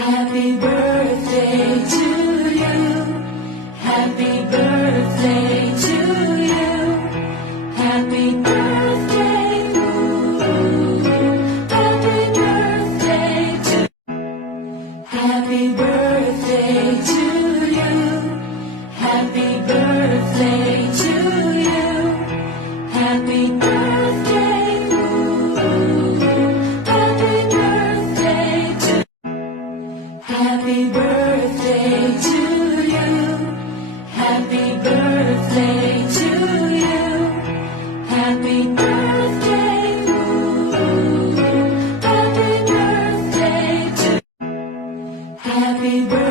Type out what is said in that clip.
Happy birthday to you. Happy birthday to you. Happy birthday, ooh. Happy birthday to Happy birthday to you. Happy birthday to you. Happy birthday, ooh. Happy birthday to Happy birthday to you. Happy birthday to you. Happy birthday, ooh. Happy birthday to Happy birthday.